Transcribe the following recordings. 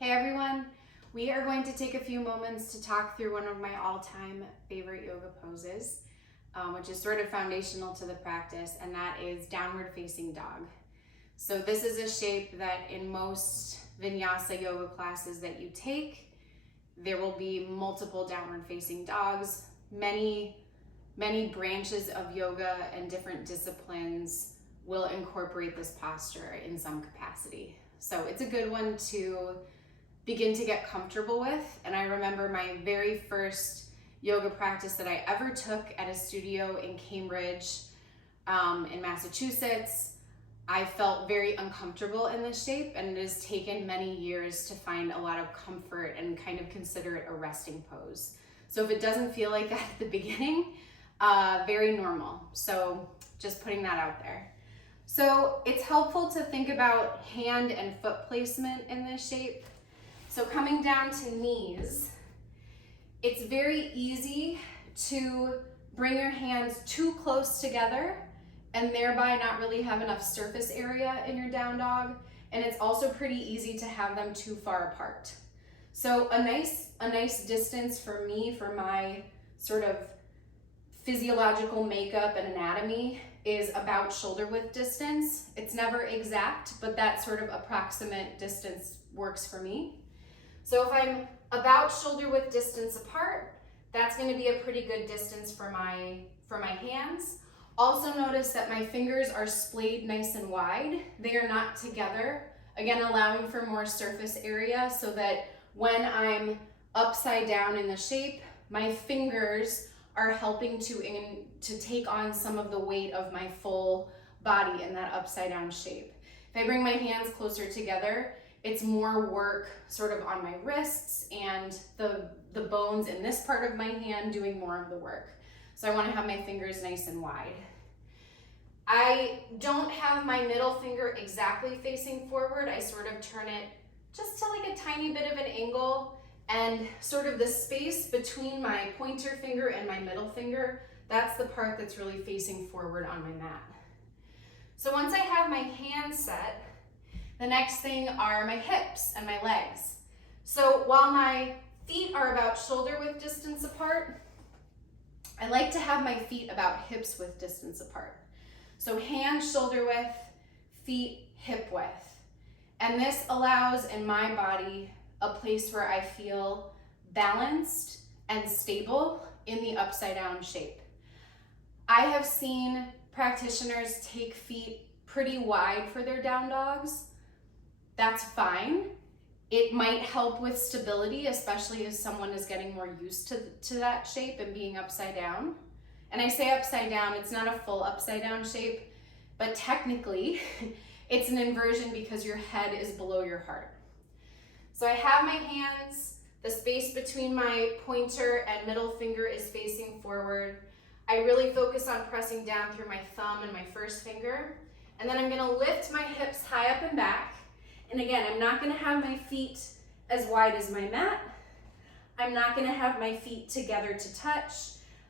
Hey everyone, we are going to take a few moments to talk through one of my all-time favorite yoga poses, which is sort of foundational to the practice, and that is downward facing dog. So this is a shape that in most Vinyasa yoga classes that you take, there will be multiple downward facing dogs. Many branches of yoga and different disciplines will incorporate this posture in some capacity. So it's a good one to begin to get comfortable with. And I remember my very first yoga practice that I ever took at a studio in Cambridge, in Massachusetts. I felt very uncomfortable in this shape, and it has taken many years to find a lot of comfort and kind of consider it a resting pose. So if it doesn't feel like that at the beginning, very normal. So just putting that out there. So it's helpful to think about hand and foot placement in this shape. So coming down to knees, it's very easy to bring your hands too close together and thereby not really have enough surface area in your down dog. And it's also pretty easy to have them too far apart. So a nice distance for me, for my sort of physiological makeup and anatomy, is about shoulder width distance. It's never exact, but that sort of approximate distance works for me. So if I'm about shoulder width distance apart, that's going to be a pretty good distance for my hands. Also notice that my fingers are splayed nice and wide. They are not together, again allowing for more surface area so that when I'm upside down in the shape, my fingers are helping to take on some of the weight of my full body in that upside down shape. If I bring my hands closer together, it's more work sort of on my wrists and the bones in this part of my hand doing more of the work. So I want to have my fingers nice and wide. I don't have my middle finger exactly facing forward. I sort of turn it just to like a tiny bit of an angle, and sort of the space between my pointer finger and my middle finger, that's the part that's really facing forward on my mat. So once I have my hands set, the next thing are my hips and my legs. So while my feet are about shoulder width distance apart, I like to have my feet about hips width distance apart. So hands shoulder width, feet hip width. And this allows in my body a place where I feel balanced and stable in the upside down shape. I have seen practitioners take feet pretty wide for their down dogs. That's fine. It might help with stability, especially as someone is getting more used to that shape and being upside down. And I say upside down, it's not a full upside down shape, but technically it's an inversion because your head is below your heart. So I have my hands, the space between my pointer and middle finger is facing forward. I really focus on pressing down through my thumb and my first finger. And then I'm gonna lift my hips high up and back. And again, I'm not gonna have my feet as wide as my mat. I'm not gonna have my feet together to touch.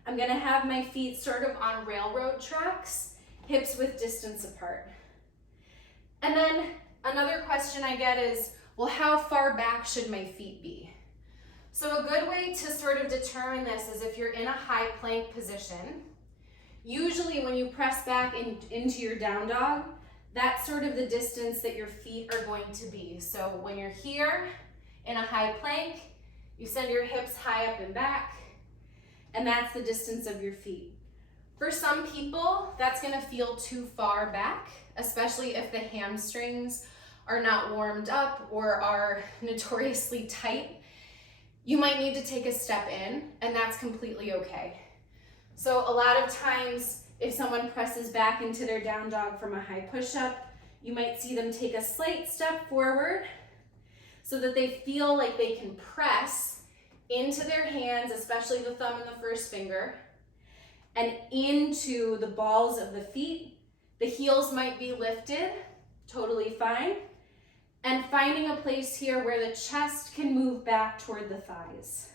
I'm gonna have my feet sort of on railroad tracks, hips width distance apart. And then another question I get is, well, how far back should my feet be? So a good way to sort of determine this is if you're in a high plank position. Usually when you press back into your down dog, that's sort of the distance that your feet are going to be. So when you're here in a high plank, you send your hips high up and back, and that's the distance of your feet. For some people, that's gonna feel too far back, especially if the hamstrings are not warmed up or are notoriously tight. You might need to take a step in, and that's completely okay. So a lot of times, if someone presses back into their down dog from a high push-up, you might see them take a slight step forward so that they feel like they can press into their hands, especially the thumb and the first finger, and into the balls of the feet. The heels might be lifted, totally fine. And finding a place here where the chest can move back toward the thighs.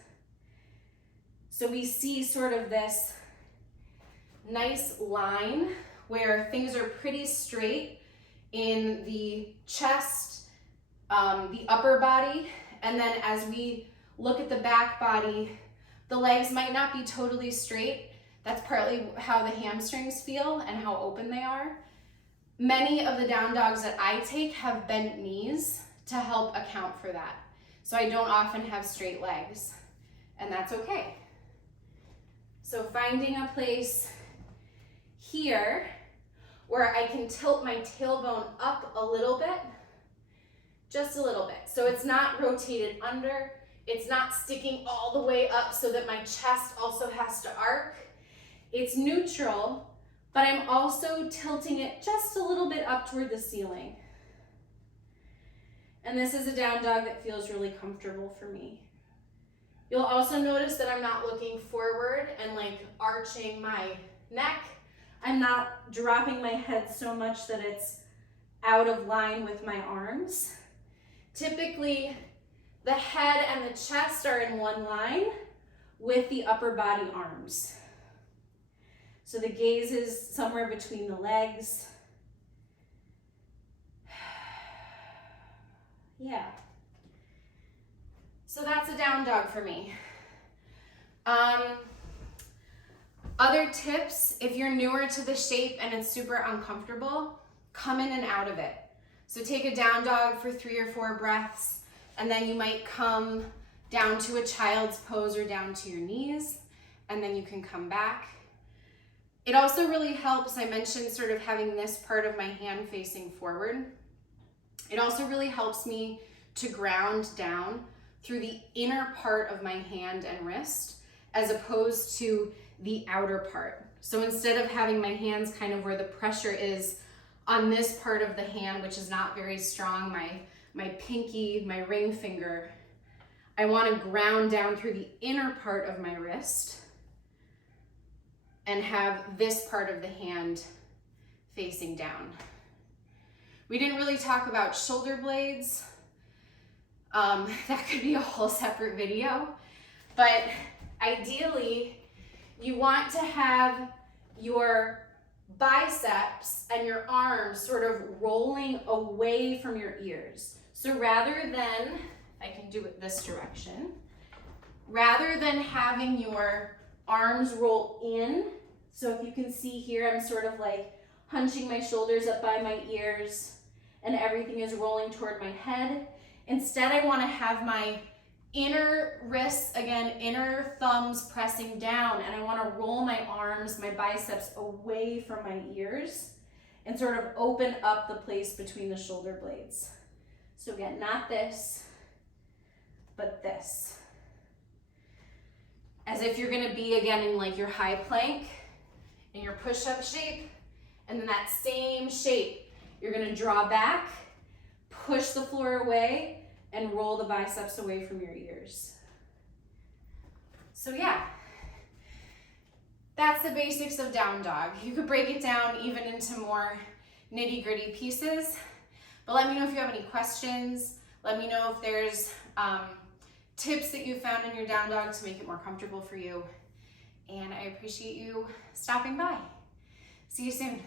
So we see sort of this nice line where things are pretty straight in the chest the upper body, and then as we look at the back body, the legs might not be totally straight. That's partly how the hamstrings feel and how open they are. Many of the down dogs that I take have bent knees to help account for that. So I don't often have straight legs, and that's okay. So finding a place here where I can tilt my tailbone up a little bit, just a little bit. So it's not rotated under, it's not sticking all the way up so that my chest also has to arc. It's neutral, but I'm also tilting it just a little bit up toward the ceiling. And this is a down dog that feels really comfortable for me. You'll also notice that I'm not looking forward and like arching my neck. I'm not dropping my head so much that it's out of line with my arms. Typically, the head and the chest are in one line with the upper body arms. So the gaze is somewhere between the legs. Yeah. So that's a down dog for me. Other tips, if you're newer to the shape and it's super uncomfortable, come in and out of it. So take a down dog for 3 or 4 breaths, and then you might come down to a child's pose or down to your knees, and then you can come back. It also really helps, I mentioned sort of having this part of my hand facing forward. It also really helps me to ground down through the inner part of my hand and wrist as opposed to the outer part. So instead of having my hands kind of where the pressure is on this part of the hand, which is not very strong, my pinky, my ring finger, I want to ground down through the inner part of my wrist and have this part of the hand facing down. We didn't really talk about shoulder blades. That could be a whole separate video, but ideally you want to have your biceps and your arms sort of rolling away from your ears. So rather than, I can do it this direction, rather than having your arms roll in, so if you can see here, I'm sort of like hunching my shoulders up by my ears and everything is rolling toward my head. Instead, I want to have my inner wrists, again, inner thumbs pressing down, and I want to roll my arms, my biceps away from my ears and sort of open up the place between the shoulder blades. So again, not this, but this. As if you're going to be, again, in like your high plank, in your push-up shape, and then that same shape, you're going to draw back, push the floor away, and roll the biceps away from your ears. So yeah, that's the basics of down dog. You could break it down even into more nitty-gritty pieces, but let me know if you have any questions. Let me know if there's tips that you found in your down dog to make it more comfortable for you. And I appreciate you stopping by. See you soon.